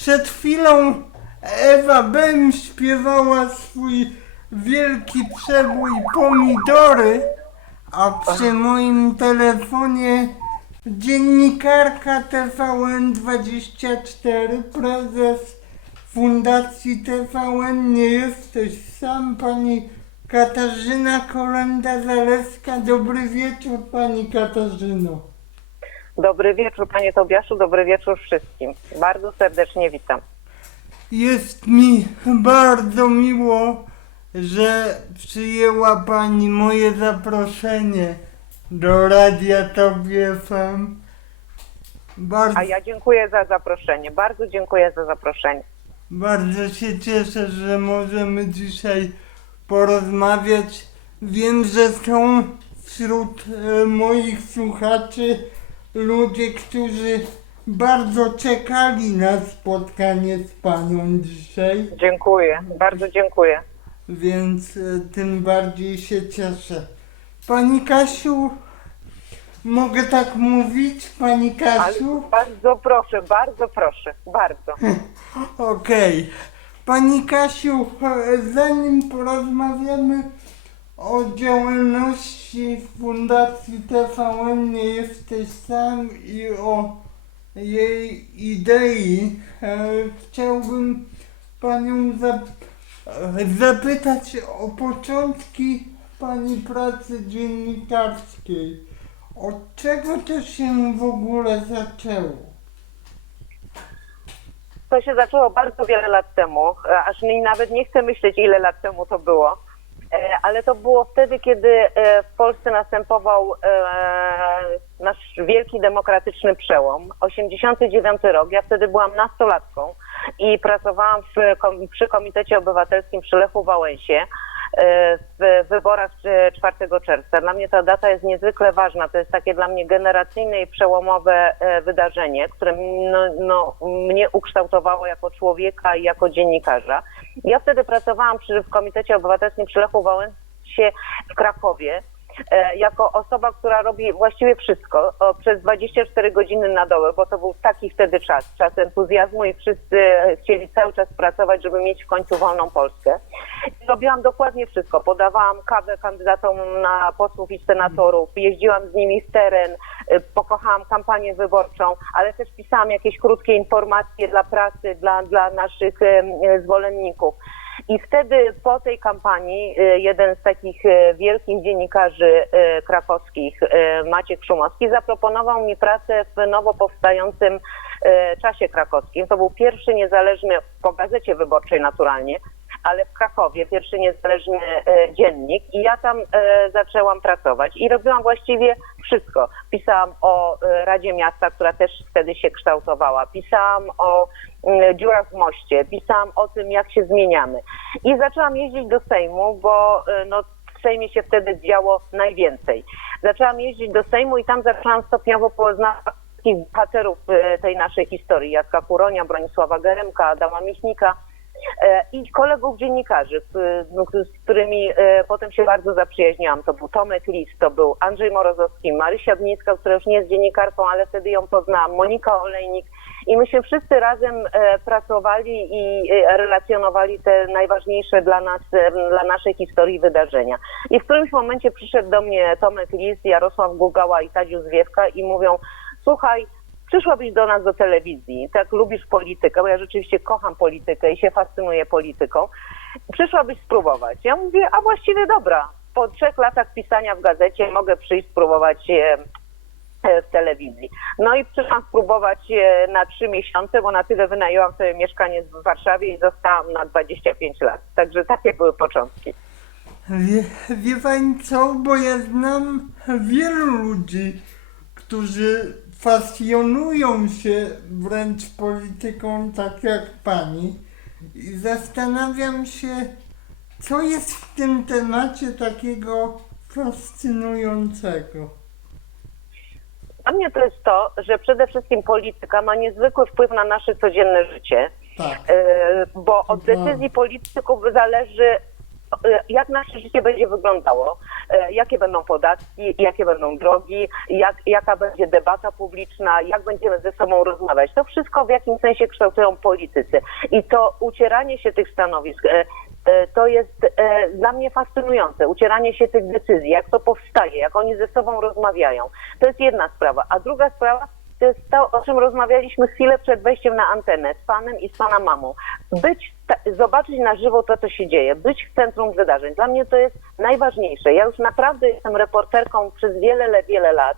Przed chwilą Ewa Bem śpiewała swój wielki przebój pomidory, a przy moim telefonie dziennikarka TVN24, prezes Fundacji TVN Nie jesteś sam, pani Katarzyna Kolenda-Zaleska. Dobry wieczór, pani Katarzyno. Dobry wieczór Panie Tobiaszu, dobry wieczór wszystkim. Bardzo serdecznie witam. Jest mi bardzo miło, że przyjęła Pani moje zaproszenie do Radia Tobie FM. Bardzo, A ja dziękuję za zaproszenie, bardzo dziękuję za zaproszenie. bardzo się cieszę, że możemy dzisiaj porozmawiać. Wiem, że są wśród e, moich słuchaczy ludzie, którzy bardzo czekali na spotkanie z Panią dzisiaj. Dziękuję, bardzo dziękuję. więc e, tym bardziej się cieszę. Pani Kasiu, mogę tak mówić? Pani Ale Kasiu? bardzo proszę, bardzo proszę, bardzo. Okej. Pani Kasiu, e, zanim porozmawiamy o działalności Fundacji TVN Nie Jesteś Sam i o jej idei, e, chciałbym Panią zap- zapytać o początki Pani pracy dziennikarskiej. Od czego to się w ogóle zaczęło? To się zaczęło bardzo wiele lat temu, e, aż mi nawet nie chcę myśleć, ile lat temu to było. E, Ale to było wtedy, kiedy e, w Polsce następował e, nasz wielki demokratyczny przełom. 89 rok, ja wtedy byłam nastolatką i pracowałam w, przy Komitecie Obywatelskim przy Lechu Wałęsie w wyborach e, 4 czerwca. Dla mnie ta data jest niezwykle ważna. To jest takie dla mnie generacyjne i przełomowe wydarzenie, które no, no, mnie ukształtowało jako człowieka i jako dziennikarza. Ja wtedy pracowałam przy, w Komitecie Obywatelskim przy Lechu Wałęsie w Krakowie e, jako osoba, która robi właściwie wszystko przez 24 godziny na dołę, bo to był taki wtedy czas, czas entuzjazmu i wszyscy chcieli cały czas pracować, żeby mieć w końcu wolną Polskę. Robiłam dokładnie wszystko. Podawałam kawę kandydatom na posłów i senatorów, jeździłam z nimi w teren, pokochałam kampanię wyborczą, ale też pisałam jakieś krótkie informacje dla pracy, dla, dla naszych e, zwolenników. I wtedy po tej kampanii e, jeden z takich e, wielkich dziennikarzy e, krakowskich, e, Maciek Szumowski, zaproponował mi pracę w nowo powstającym e, czasie krakowskim. To był pierwszy niezależny, po gazecie wyborczej naturalnie, ale w Krakowie pierwszy niezależny e, dziennik i ja tam e, zaczęłam pracować i robiłam właściwie wszystko. Pisałam o e, Radzie Miasta, która też wtedy się kształtowała. Pisałam o mm, dziurach w moście, pisałam o tym, jak się zmieniamy. I zaczęłam jeździć do Sejmu, bo no, w Sejmie się wtedy działo najwięcej. Zaczęłam jeździć do Sejmu i tam zaczęłam stopniowo poznawać bohaterów tej naszej historii. Jacka Kuronia, Bronisława Geremka, Adama Michnika i kolegów dziennikarzy, z którymi e, potem się bardzo zaprzyjaźniłam. To był Tomek Lis, to był Andrzej Morozowski, Marysia Bnicka, która już nie jest dziennikarką, ale wtedy ją poznałam, Monika Olejnik i myśmy wszyscy razem e, pracowali i e, relacjonowali te najważniejsze dla nas, e, dla naszej historii wydarzenia. I w którymś momencie przyszedł do mnie Tomek Lis, Jarosław Gugała i Tadziu Zwiewka i mówią, słuchaj, przyszłabyś do nas do telewizji, tak lubisz politykę, bo ja rzeczywiście kocham politykę i się fascynuję polityką, przyszłabyś spróbować. Ja mówię, a właściwie dobra, po trzech latach pisania w gazecie mogę przyjść spróbować e, w telewizji. No i przyszłam spróbować e, na trzy miesiące, bo na tyle wynajęłam sobie mieszkanie w Warszawie i zostałam na 25 lat. Także takie były początki. Wie, wie pani co, bo ja znam wielu ludzi, którzy pasjonują się wręcz polityką tak jak pani i zastanawiam się, co jest w tym temacie takiego fascynującego. Dla mnie to jest to, że przede wszystkim polityka ma niezwykły wpływ na nasze codzienne życie. Tak. E, bo od decyzji polityków zależy jak nasze życie będzie wyglądało, e, jakie będą podatki, jakie będą drogi, jak, jaka będzie debata publiczna, jak będziemy ze sobą rozmawiać. To wszystko w jakimś sensie kształtują politycy. I to ucieranie się tych stanowisk, e, e, to jest e, dla mnie fascynujące. Ucieranie się tych decyzji, jak to powstaje, jak oni ze sobą rozmawiają. To jest jedna sprawa. A druga sprawa, to jest to, o czym rozmawialiśmy chwilę przed wejściem na antenę z panem i z pana mamą. Być, zobaczyć na żywo to, co się dzieje, być w centrum wydarzeń. Dla mnie to jest najważniejsze. Ja już naprawdę jestem reporterką przez wiele, le- wiele lat.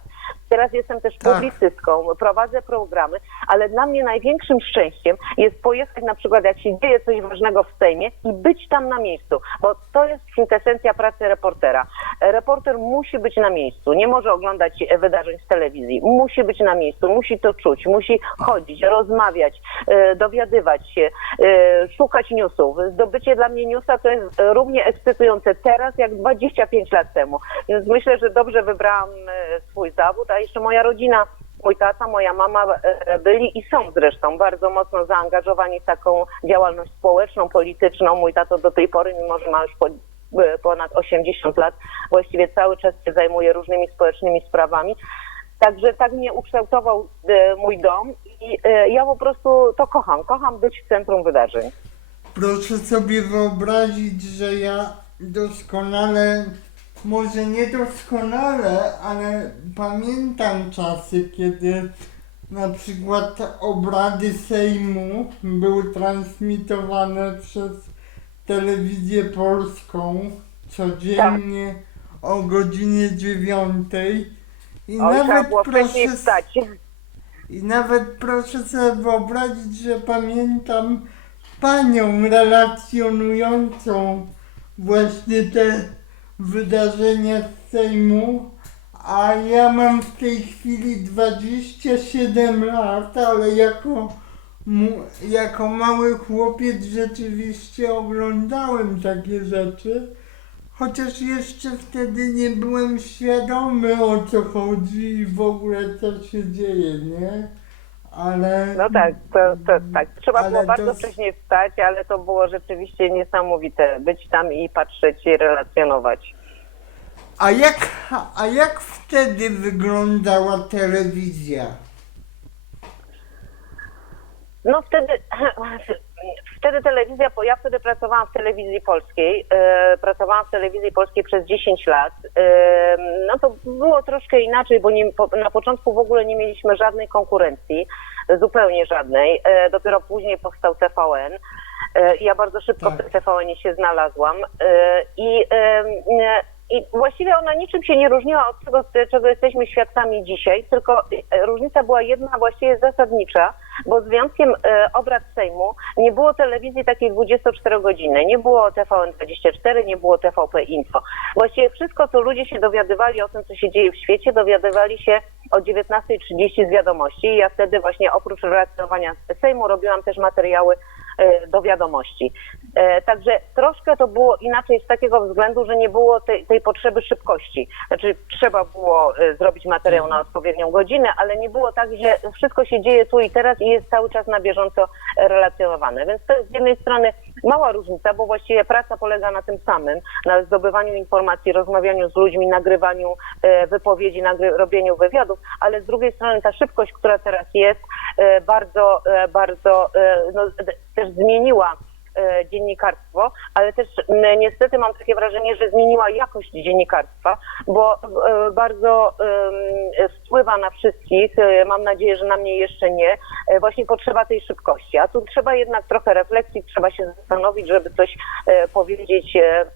Teraz jestem też Tak. publicystką, prowadzę programy, ale dla mnie największym szczęściem jest pojechać na przykład, jak się dzieje coś ważnego w Sejmie i być tam na miejscu, bo to jest kwintesencja pracy reportera. Reporter musi być na miejscu, nie może oglądać wydarzeń z telewizji, musi być na miejscu, musi to czuć, musi chodzić, rozmawiać, e, dowiadywać się, e, szukać newsów. Zdobycie dla mnie newsa to jest równie ekscytujące teraz, jak 25 lat temu. Więc myślę, że dobrze wybrałam e, swój zawód, a jeszcze moja rodzina Mój tata, moja mama e, byli i są zresztą bardzo mocno zaangażowani w taką działalność społeczną, polityczną. Mój tato do tej pory, mimo że ma już po, e, ponad 80 lat, właściwie cały czas się zajmuje różnymi społecznymi sprawami. Także tak mnie ukształtował e, mój dom i ja po prostu to kocham. Kocham być w centrum wydarzeń. Proszę sobie wyobrazić, że ja doskonale, może nie doskonale, ale pamiętam czasy, kiedy na przykład obrady Sejmu były transmitowane przez telewizję polską codziennie o godzinie dziewiątej. I Oj, nawet proszę wstać. i nawet proszę sobie wyobrazić, że pamiętam panią relacjonującą właśnie te wydarzenia Sejmu, a ja mam w tej chwili 27 lat, ale jako, jako mały chłopiec rzeczywiście oglądałem takie rzeczy. Chociaż jeszcze wtedy nie byłem świadomy o co chodzi i w ogóle co się dzieje, nie? Ale. No tak, to, to, tak. Trzeba Ale było to bardzo s- wcześniej wstać, ale to było rzeczywiście niesamowite. Być tam i patrzeć i relacjonować. A jak, a jak wtedy wyglądała telewizja? No wtedy, wtedy telewizja, ja wtedy pracowałam w telewizji polskiej, e, pracowałam w telewizji polskiej przez 10 lat. E, no to było troszkę inaczej, bo nie, na początku w ogóle nie mieliśmy żadnej konkurencji, zupełnie żadnej. E, dopiero później powstał TVN. I ja bardzo szybko Tak. w TVN się znalazłam. I i właściwie ona niczym się nie różniła od tego, czego jesteśmy świadkami dzisiaj, tylko e, różnica była jedna właściwie zasadnicza, bo z wyjątkiem e, obrad Sejmu nie było telewizji takiej 24-godzinnej, nie było TVN24, nie było TVP Info. Właściwie wszystko, co ludzie się dowiadywali o tym, co się dzieje w świecie, dowiadywali się o 19.30 z wiadomości. I ja wtedy właśnie oprócz relacjonowania Sejmu robiłam też materiały e, do wiadomości. E, Także troszkę to było inaczej z takiego względu, że nie było tej, tej potrzeby szybkości. Znaczy trzeba było e, zrobić materiał na odpowiednią godzinę, ale nie było tak, że wszystko się dzieje tu i teraz i jest cały czas na bieżąco relacjonowane. Więc to jest z jednej strony mała różnica, bo właściwie praca polega na tym samym, na zdobywaniu informacji, rozmawianiu z ludźmi, nagrywaniu e, wypowiedzi, nagry- robieniu wywiadów, ale z drugiej strony ta szybkość, która teraz jest, bardzo, bardzo no, też zmieniła dziennikarstwo, ale też niestety mam takie wrażenie, że zmieniła jakość dziennikarstwa, bo e, bardzo wpływa na wszystkich, e, mam nadzieję, że na mnie jeszcze nie, e, właśnie potrzeba tej szybkości. A tu trzeba jednak trochę refleksji, trzeba się zastanowić, żeby coś e, powiedzieć e, e,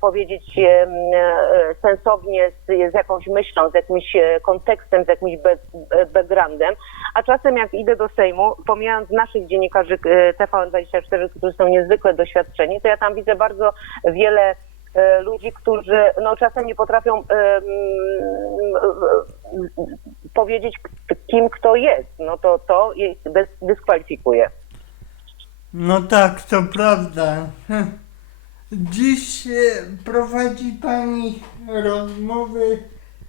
powiedzieć e, e, sensownie z, z jakąś myślą, z jakimś e, kontekstem, z jakimś e, backgroundem, a czasem jak idę do Sejmu, pomijając naszych dziennikarzy e, TVN24, którzy są niezwykle doświadczeni, to ja tam widzę bardzo wiele e, ludzi, którzy no, czasem nie potrafią e, e, powiedzieć, kim kto jest. No to to dyskwalifikuje. No tak, to prawda. Hm. Dziś e, prowadzi Pani rozmowy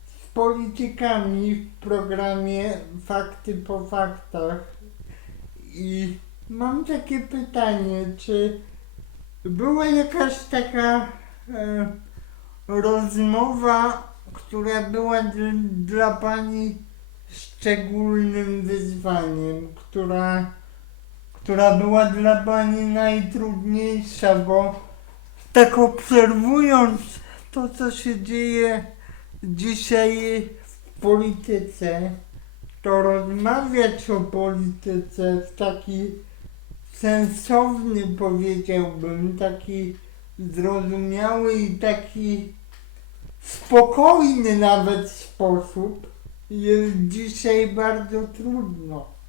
z politykami w programie Fakty po faktach. I mam takie pytanie, czy była jakaś taka e, rozmowa, która była d- dla Pani szczególnym wyzwaniem, która, która była dla Pani najtrudniejsza, bo tak obserwując to, co się dzieje dzisiaj w polityce, to rozmawiać o polityce w taki sensowny, powiedziałbym, taki zrozumiały i taki spokojny nawet sposób jest dzisiaj bardzo trudno.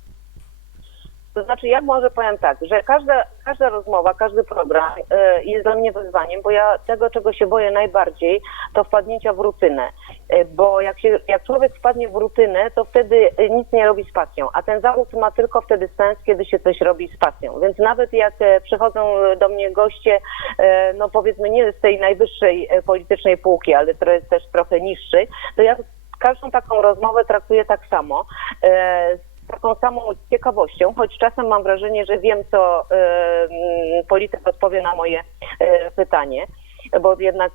To znaczy, ja może powiem tak, że każda, każda rozmowa, każdy program e, jest dla mnie wyzwaniem, bo ja tego, czego się boję najbardziej, to wpadnięcia w rutynę. E, Bo jak, się, jak człowiek wpadnie w rutynę, to wtedy e, nic nie robi z pasją, a ten zawód ma tylko wtedy sens, kiedy się coś robi z pasją. Więc nawet jak przychodzą do mnie goście, no powiedzmy nie z tej najwyższej politycznej półki, ale która jest też trochę niższej, to ja każdą taką rozmowę traktuję tak samo. Taką samą ciekawością, choć czasem mam wrażenie, że wiem, co polityk odpowie na moje e, pytanie, bo jednak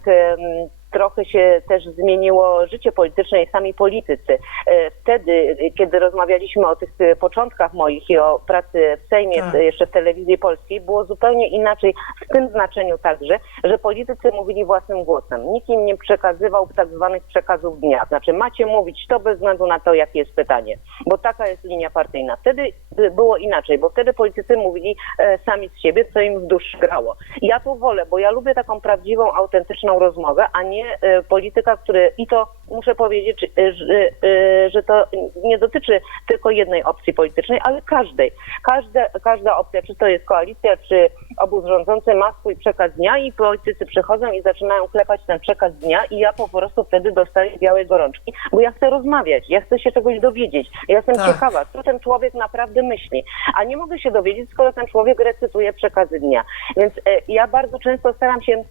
trochę się też zmieniło życie polityczne i sami politycy. E, Wtedy, kiedy rozmawialiśmy o tych e, początkach moich i o pracy w Sejmie, Tak. e, jeszcze w telewizji polskiej, było zupełnie inaczej w tym znaczeniu także, że politycy mówili własnym głosem. Nikt im nie przekazywał tak zwanych przekazów dnia. Znaczy macie mówić to bez względu na to, jakie jest pytanie, bo taka jest linia partyjna. Wtedy y, było inaczej, bo wtedy politycy mówili e, sami z siebie, co im w duszy grało. Ja to wolę, bo ja lubię taką prawdziwą, autentyczną rozmowę, a nie e, polityka, który i to muszę powiedzieć, e, że, e, że to nie dotyczy tylko jednej opcji politycznej, ale każdej. Każda, każda opcja, czy to jest koalicja, czy obóz rządzący ma swój przekaz dnia i politycy przychodzą i zaczynają klepać ten przekaz dnia i ja po prostu wtedy dostaję białej gorączki, bo ja chcę rozmawiać, ja chcę się czegoś dowiedzieć, ja jestem Tak. ciekawa, co ten człowiek naprawdę myśli, a nie mogę się dowiedzieć, skoro ten człowiek recytuje przekazy dnia. Więc e, ja bardzo często staram się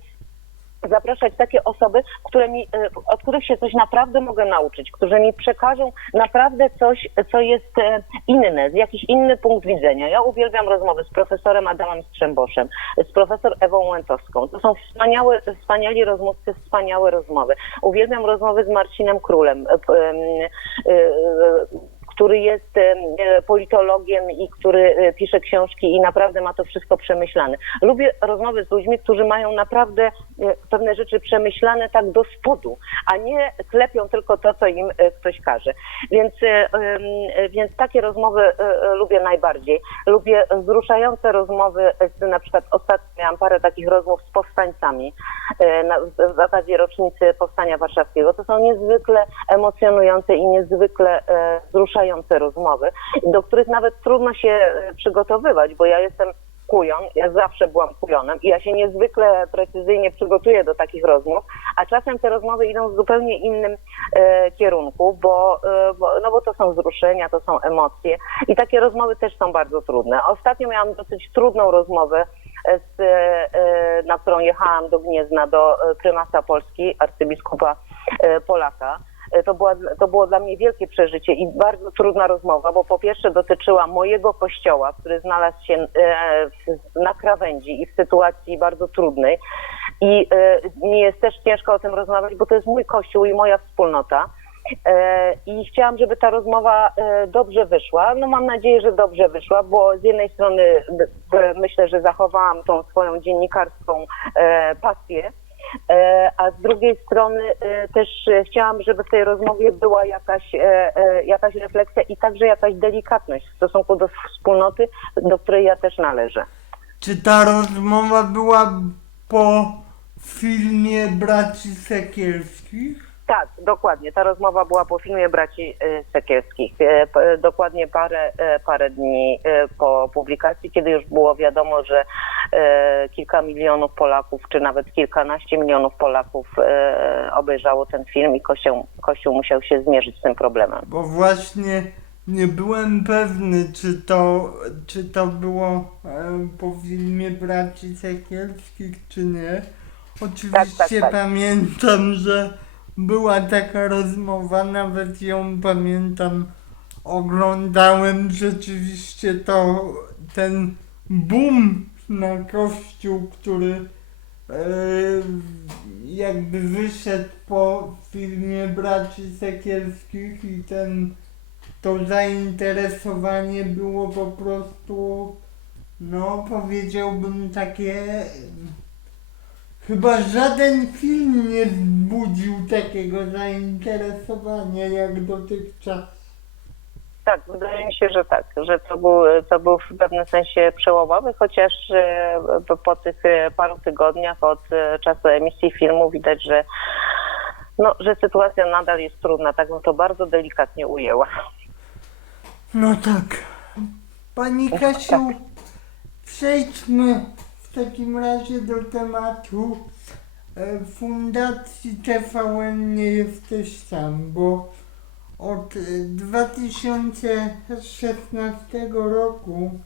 zapraszać takie osoby, które mi, e, od których się coś naprawdę mogę nauczyć, którzy mi przekażą naprawdę coś, co jest e, inne, z jakiś inny punkt widzenia. Ja uwielbiam rozmowy z profesorem Adamem Strzemboszem, z profesor Ewą Łętowską. To są wspaniałe, wspaniali rozmówcy, wspaniałe rozmowy. Uwielbiam rozmowy z Marcinem Królem, e, który jest e, politologiem i który e, pisze książki i naprawdę ma to wszystko przemyślane. Lubię rozmowy z ludźmi, którzy mają naprawdę e, pewne rzeczy przemyślane tak do spodu, a nie klepią tylko to, co im ktoś każe. Więc, więc takie rozmowy lubię najbardziej. Lubię wzruszające rozmowy, na przykład ostatnio miałam parę takich rozmów z powstańcami z okazji rocznicy Powstania Warszawskiego. To są niezwykle emocjonujące i niezwykle e, wzruszające rozmowy, do których nawet trudno się e, przygotowywać, bo ja jestem kujon, ja zawsze byłam kujonem i ja się niezwykle precyzyjnie przygotuję do takich rozmów, a czasem te rozmowy idą w zupełnie innym e, kierunku, bo, e, bo, no bo to są wzruszenia, to są emocje i takie rozmowy też są bardzo trudne. Ostatnio miałam dosyć trudną rozmowę, e, z, e, na którą jechałam do Gniezna, do e, prymasa Polski, arcybiskupa e, Polaka. E, To, była, to było dla mnie wielkie przeżycie i bardzo trudna rozmowa, bo po pierwsze dotyczyła mojego kościoła, który znalazł się e, na krawędzi i w sytuacji bardzo trudnej. I e, mi jest też ciężko o tym rozmawiać, bo to jest mój kościół i moja wspólnota. E, I chciałam, żeby ta rozmowa e, dobrze wyszła. No mam nadzieję, że dobrze wyszła, bo z jednej strony myślę, że zachowałam tą swoją dziennikarską e, pasję, E, a z drugiej strony e, też e, chciałam, żeby w tej rozmowie była jakaś, e, e, jakaś refleksja i także jakaś delikatność w stosunku do wspólnoty, do której ja też należę. Czy ta rozmowa była po filmie Braci Sekielskich? Tak, dokładnie. Ta rozmowa była po filmie braci e, Sekielskich. E, p- Dokładnie parę, parę dni po publikacji, kiedy już było wiadomo, że kilka milionów Polaków, czy nawet kilkanaście milionów Polaków obejrzało ten film i Kościół, Kościół musiał się zmierzyć z tym problemem. Bo właśnie nie byłem pewny, czy to, czy to było e, po filmie Braci Sekielskich, czy nie. Oczywiście Tak, tak, tak. pamiętam, że była taka rozmowa, nawet ją pamiętam, oglądałem rzeczywiście to, ten boom na kościół, który e, jakby wyszedł po filmie Braci Sekielskich i ten to zainteresowanie było po prostu no powiedziałbym takie chyba żaden film nie wzbudził takiego zainteresowania jak dotychczas. Tak, wydaje mi się, że tak, że to był, to był w pewnym sensie przełomowy, chociaż e, po, tych e, paru tygodniach od e, czasu emisji filmu widać, że, no, że sytuacja nadal jest trudna, tak bym to bardzo delikatnie ujęła. No tak. Pani Kasiu, przejdźmy takim razie do tematu e, Fundacji TVN Nie Jesteś Sam, bo od e, 2016 roku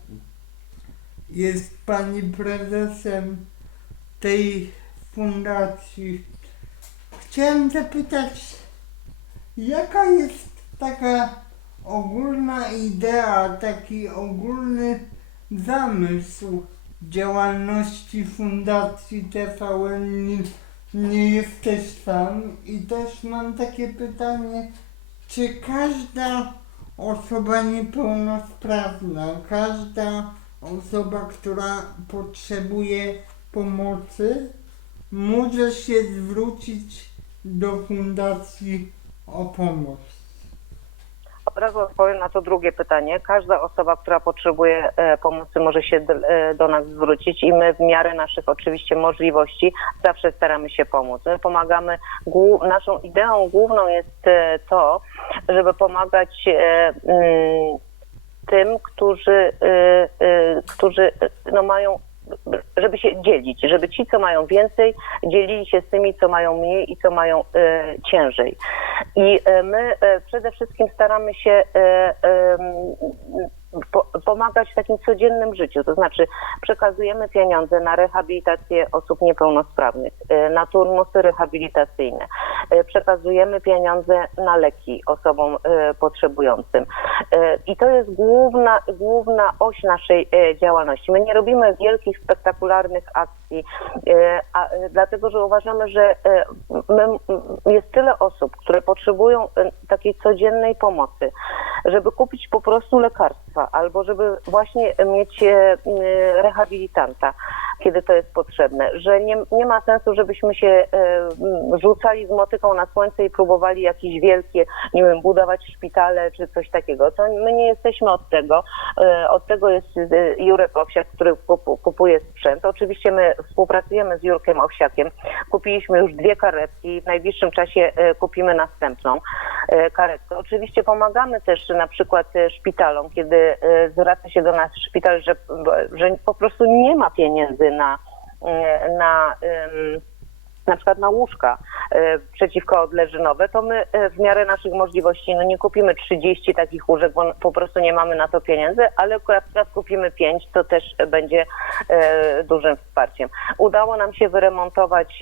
jest Pani prezesem tej fundacji. Chciałem zapytać, jaka jest taka ogólna idea, taki ogólny zamysł działalności Fundacji TVN nie, nie jesteś sam i też mam takie pytanie, czy każda osoba niepełnosprawna, każda osoba, która potrzebuje pomocy, może się zwrócić do Fundacji o pomoc? Razu odpowiem na to drugie pytanie. Każda osoba, która potrzebuje e, pomocy, może się e, do nas zwrócić i my w miarę naszych oczywiście możliwości zawsze staramy się pomóc. My pomagamy, naszą ideą główną jest e, to, żeby pomagać mm, tym, którzy, którzy no, mają żeby się dzielić, żeby ci, co mają więcej, dzielili się z tymi, co mają mniej i co mają e, ciężej. I e, my e, przede wszystkim staramy się pomagać w takim codziennym życiu, to znaczy przekazujemy pieniądze na rehabilitację osób niepełnosprawnych, e, na turnusy rehabilitacyjne, e, przekazujemy pieniądze na leki osobom e, potrzebującym. I to jest główna, główna oś naszej działalności. My nie robimy wielkich, spektakularnych akcji, e, a, e, dlatego że uważamy, że e, jest tyle osób, które potrzebują takiej codziennej pomocy, żeby kupić po prostu lekarstwa albo żeby właśnie mieć rehabilitanta, kiedy to jest potrzebne, że nie, nie ma sensu, żebyśmy się e, rzucali z motyką na słońce i próbowali jakieś wielkie, nie wiem, budować szpitale czy coś takiego. To my nie jesteśmy od tego. E, Od tego jest e, Jurek Owsiak, który kupu- kupuje sprzęt. Oczywiście my współpracujemy z Jurkiem Owsiakiem. Kupiliśmy już dwie karetki. W najbliższym czasie kupimy następną karetkę. Oczywiście pomagamy też na przykład e, szpitalom, kiedy e, zwraca się do nas szpital, że, że po prostu nie ma pieniędzy na, e, na na przykład na łóżka e, przeciwkoodleżynowe, to my e, w miarę naszych możliwości no nie kupimy 30 takich łóżek, bo po prostu nie mamy na to pieniędzy, ale akurat kupimy 5, to też będzie e, dużym wsparciem. Udało nam się wyremontować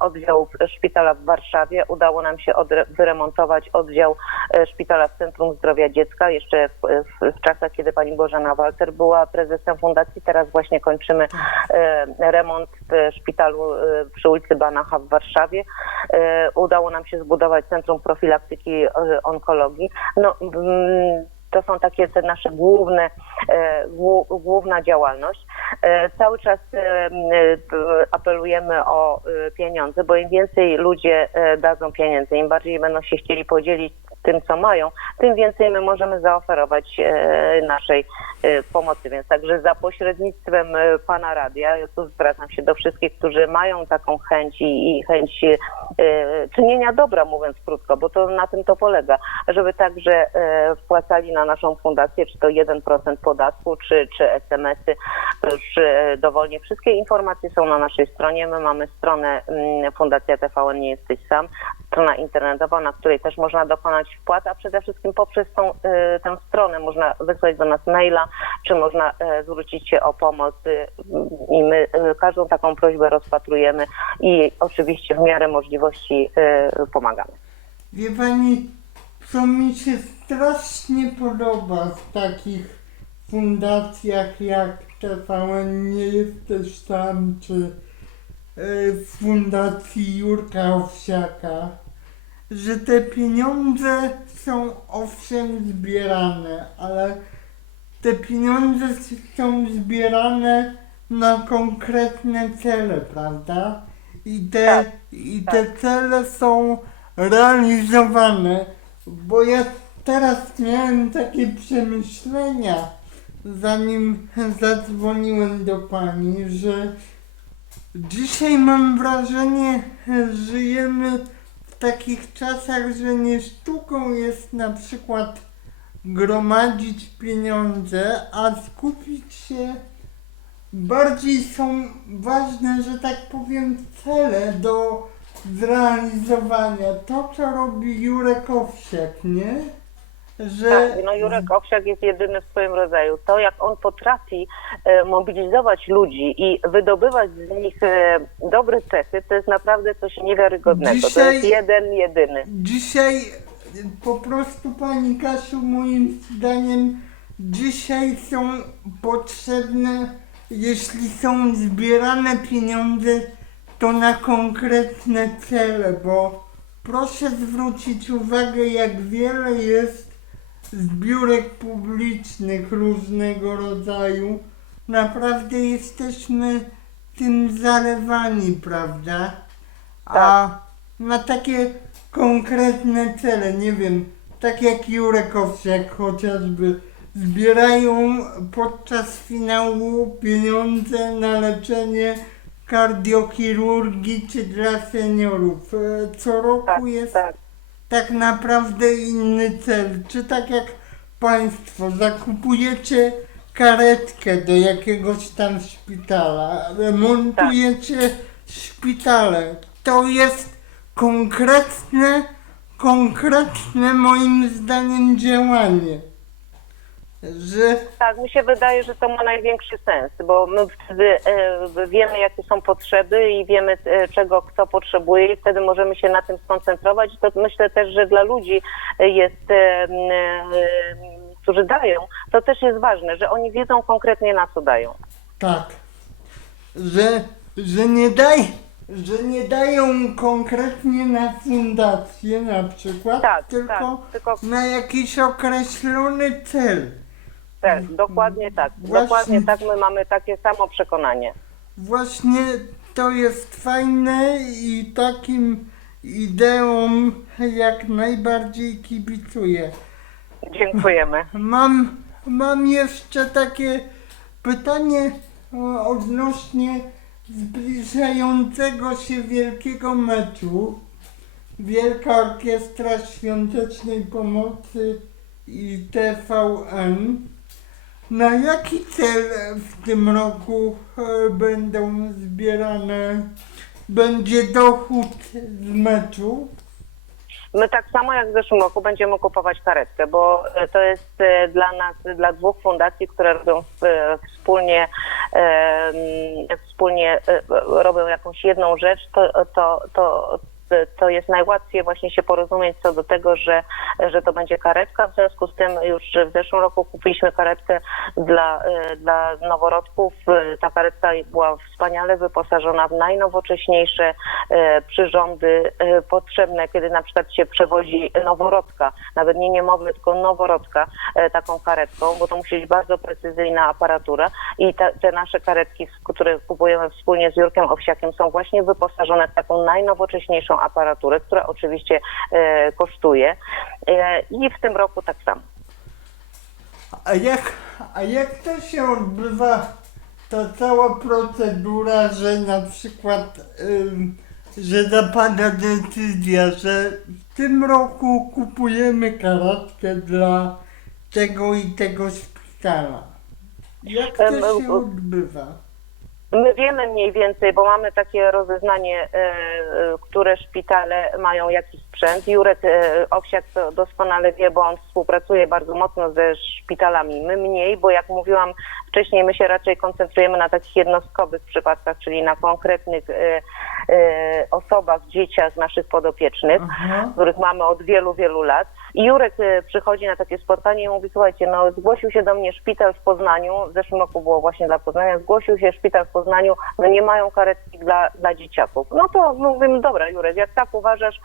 oddział szpitala w Warszawie, udało nam się wyremontować oddział szpitala w Centrum Zdrowia Dziecka jeszcze w, w, w czasach, kiedy pani Bożena Walter była prezesem fundacji. Teraz właśnie kończymy remont w szpitalu e, przy ulicy Banacha w Warszawie. E, Udało nam się zbudować Centrum Profilaktyki e, Onkologii. No, mm, to są takie te nasze główne, głó- główna działalność. Cały czas apelujemy o pieniądze, bo im więcej ludzie dadzą pieniędzy, im bardziej będą się chcieli podzielić tym, co mają, tym więcej my możemy zaoferować e, naszej e, pomocy. Więc także za pośrednictwem e, pana radia, ja tu zwracam się do wszystkich, którzy mają taką chęć i, i chęć czynienia dobra, mówiąc krótko, bo to na tym to polega, żeby także wpłacali na naszą fundację, czy to 1% podatku, czy, czy SMS-y, już dowolnie. Wszystkie informacje są na naszej stronie. My mamy stronę mm, Fundacja TVN Nie Jesteś Sam, strona internetowa, na której też można dokonać wpłat, a przede wszystkim poprzez tą, e, tę stronę można wysłać do nas maila, czy można e, zwrócić się o pomoc e, i my każdą taką prośbę rozpatrujemy i oczywiście w miarę możliwości pomagamy. Wie pani, co mi się strasznie podoba w takich fundacjach jak TVN nie jest też tam, czy Fundacji Jurka Owsiaka, że te pieniądze są owszem zbierane, ale te pieniądze są zbierane na konkretne cele, prawda? I te, Tak, i te cele są realizowane, bo ja teraz miałem takie przemyślenia, zanim zadzwoniłem do pani, że dzisiaj mam wrażenie, żyjemy w takich czasach, że nie sztuką jest na przykład gromadzić pieniądze, a skupić się bardziej są ważne, że tak powiem, cele do zrealizowania. To, co robi Jurek Owsiak, nie? Że Tak, no Jurek Owsiak jest jedyny w swoim rodzaju. To, jak on potrafi e, mobilizować ludzi i wydobywać z nich e, dobre cechy, to jest naprawdę coś niewiarygodnego. To Dzisiaj- jest jeden, jedyny. dzisiaj po prostu, Pani Kasiu, moim zdaniem, dzisiaj są potrzebne, jeśli są zbierane pieniądze, to na konkretne cele, bo proszę zwrócić uwagę, jak wiele jest zbiórek publicznych różnego rodzaju. Naprawdę jesteśmy tym zalewani, prawda? A na takie konkretne cele, nie wiem, tak jak Jurek Owsiak chociażby, zbierają podczas finału pieniądze na leczenie kardiochirurgii czy dla seniorów. E, Co roku Tak, jest tak. tak naprawdę inny cel. Czy tak jak Państwo zakupujecie karetkę do jakiegoś tam szpitala, remontujecie szpitale, to jest konkretne, konkretne moim zdaniem działanie. Że Tak, mi się wydaje, że to ma największy sens, bo my wtedy e, wiemy, jakie są potrzeby i wiemy, e, czego kto potrzebuje i wtedy możemy się na tym skoncentrować. To myślę też, że dla ludzi jest, e, e, którzy dają, to też jest ważne, że oni wiedzą konkretnie na co dają. tak, że, że nie daj, że nie dają konkretnie na fundację na przykład, Tak, tylko tak, tylko na jakiś określony cel. Tak, dokładnie tak, Właśnie- dokładnie tak, my mamy takie samo przekonanie. Właśnie to jest fajne i takim ideom jak najbardziej kibicuję. Dziękujemy. Mam, mam jeszcze takie pytanie o, odnośnie zbliżającego się wielkiego meczu. Wielka Orkiestra Świątecznej Pomocy i TVN. Na jaki cel w tym roku e, będą zbierane, będzie dochód z meczu? My tak samo jak w zeszłym roku będziemy kupować karetkę, bo e, to jest e, dla nas, dla dwóch fundacji, które robią wspólnie, wspólnie robią jakąś jedną rzecz, to, to, to, to jest najłatwiej właśnie się porozumieć co do tego, że, że to będzie karetka. W związku z tym już w zeszłym roku kupiliśmy karetkę dla, e, dla noworodków. E, Ta karetka była wspaniale wyposażona w najnowocześniejsze e, przyrządy potrzebne, kiedy na przykład się przewozi noworodka, nawet nie niemowlę, tylko noworodka taką karetką, bo to musi być bardzo precyzyjna aparatura i te, te nasze karetki, które kupujemy wspólnie z Jurkiem Owsiakiem są właśnie wyposażone w taką najnowocześniejszą aparaturę, która oczywiście e, kosztuje e, i w tym roku tak samo. A jak, a jak to się odbywa ta cała procedura, że na przykład, że zapada decyzja, że w tym roku kupujemy karetkę dla tego i tego szpitala? Jak to Em, się odbywa? My wiemy mniej więcej, bo mamy takie rozeznanie, e, e, które szpitale mają jaki sprzęt. Jurek e, Owsiak to doskonale wie, bo on współpracuje bardzo mocno ze szpitalami. My mniej, bo jak mówiłam wcześniej my się raczej koncentrujemy na takich jednostkowych przypadkach, czyli na konkretnych osobach, dzieciach naszych podopiecznych, Aha. których mamy od wielu, wielu lat. I Jurek e, przychodzi na takie spotkanie i mówi, słuchajcie, no zgłosił się do mnie szpital w Poznaniu, w zeszłym roku było właśnie dla Poznania, zgłosił się szpital w Poznaniu, no nie mają karetki dla, dla dzieciaków. No to mówimy, dobra Jurek, jak tak uważasz,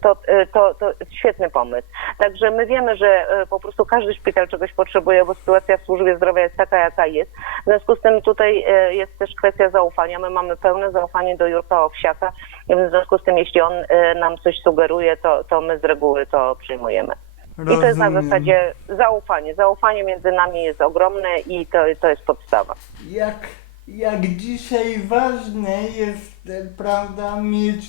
to, e, to, to świetny pomysł. Także my wiemy, że e, po prostu każdy szpital czegoś potrzebuje, bo sytuacja w służbie zdrowia jest taka, jaka jest. W związku z tym tutaj jest też kwestia zaufania. My mamy pełne zaufanie do Jurka Owsiaka, w związku z tym, jeśli on e, nam coś sugeruje, to, to my z reguły to przyjmujemy. I to jest na Rozumiem. zasadzie zaufanie. Zaufanie między nami jest ogromne i to, to jest podstawa. Jak, jak dzisiaj ważne jest, e, prawda, mieć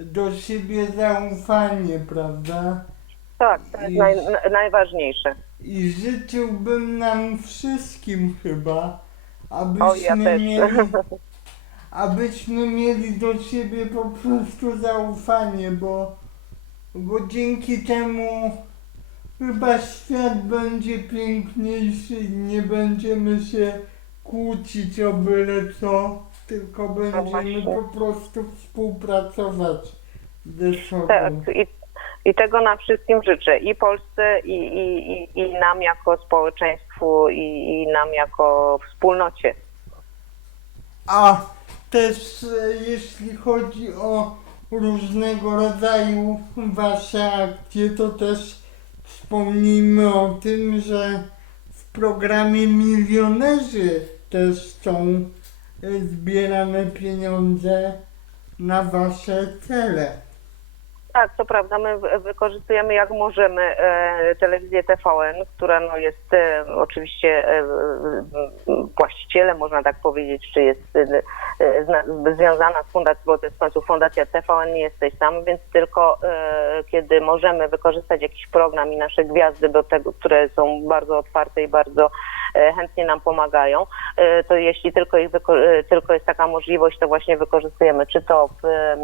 do siebie zaufanie, prawda? Tak, to jest I- naj, na- najważniejsze. I życzyłbym nam wszystkim chyba, O, abyśmy ja też. mieli, abyśmy mieli do siebie po prostu zaufanie, bo, bo dzięki temu chyba świat będzie piękniejszy i nie będziemy się kłócić o byle co, tylko będziemy właśnie. po prostu współpracować ze sobą. Tak, i, i tego nam wszystkim życzę. I Polsce, i, i, i, i nam jako społeczeństwu, i, i nam jako wspólnocie. A też e, jeśli chodzi o różnego rodzaju wasze akcje, to też wspomnijmy o tym, że w programie Milionerzy też są e, zbierane pieniądze na wasze cele. Tak, to prawda. My wy- wykorzystujemy jak możemy e, telewizję TVN, która no, jest e, oczywiście e, właścicielem, można tak powiedzieć, czy jest e, zna, związana z fundacją, bo to jest w końcu fundacja TVN, nie jesteś sam, więc tylko e, kiedy możemy wykorzystać jakiś program i nasze gwiazdy do tego, które są bardzo otwarte i bardzo chętnie nam pomagają, e, to jeśli tylko, ich e, tylko jest taka możliwość, to właśnie wykorzystujemy, czy to w, em,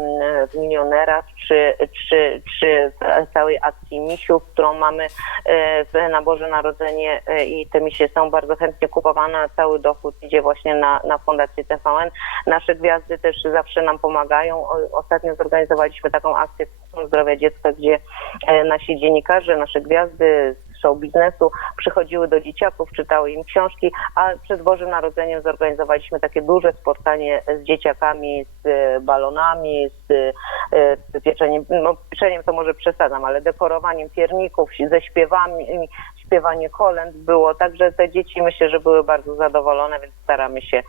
w milionerach, czy, czy, czy w całej akcji misiów, którą mamy e, w, Boże Narodzenie e, i te misie są bardzo chętnie kupowane, a cały dochód idzie właśnie na, na Fundację TVN. Nasze gwiazdy też zawsze nam pomagają. Ostatnio zorganizowaliśmy taką akcję Zdrowia Dziecka, gdzie e, nasi dziennikarze, nasze gwiazdy z show biznesu przychodziły do dzieciaków, czytały im książki, a przed Bożym Narodzeniem zorganizowaliśmy takie duże spotkanie z dzieciakami, z e, balonami, z, e, z pieczeniem, no pieczeniem to może przesadzam, ale dekorowaniem pierników, ze śpiewami, śpiewanie kolęd było, także te dzieci myślę, że były bardzo zadowolone, więc staramy się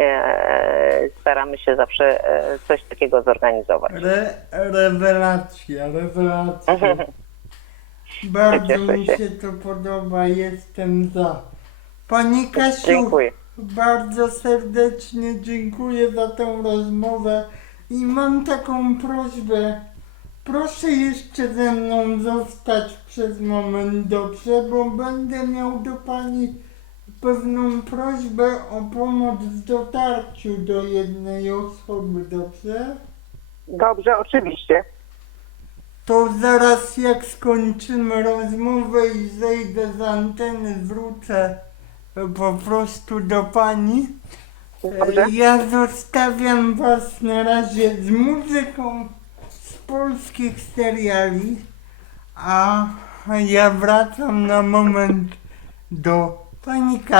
e, staramy się zawsze coś takiego zorganizować. Re, rewelacja, rewelacja. Bardzo Cieszę mi się. się to podoba, jestem za. Pani Kasiu, Dziękuję. bardzo serdecznie dziękuję za tą rozmowę i mam taką prośbę. Proszę jeszcze ze mną zostać przez moment, dobrze? Bo będę miał do Pani pewną prośbę o pomoc w dotarciu do jednej osoby, dobrze? Dobrze, oczywiście. To zaraz jak skończymy rozmowę i zejdę z anteny, wrócę e, po prostu do pani. E, Dobrze. Ja zostawiam was na razie z muzyką z polskich seriali, a ja wracam na moment do pani Kasi.